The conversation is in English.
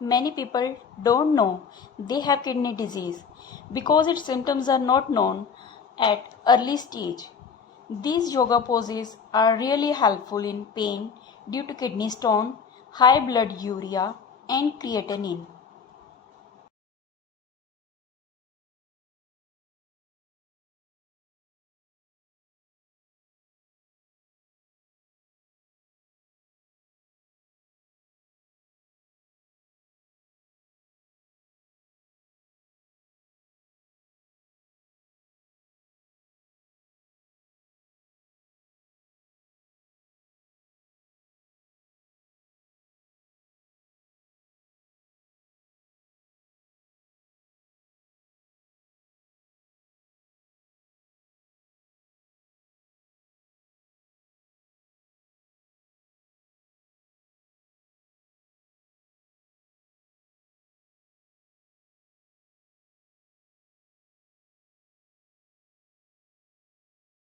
Many people don't know they have kidney disease because its symptoms are not known at early stage. These yoga poses are really helpful in pain due to kidney stone, high blood urea and creatinine.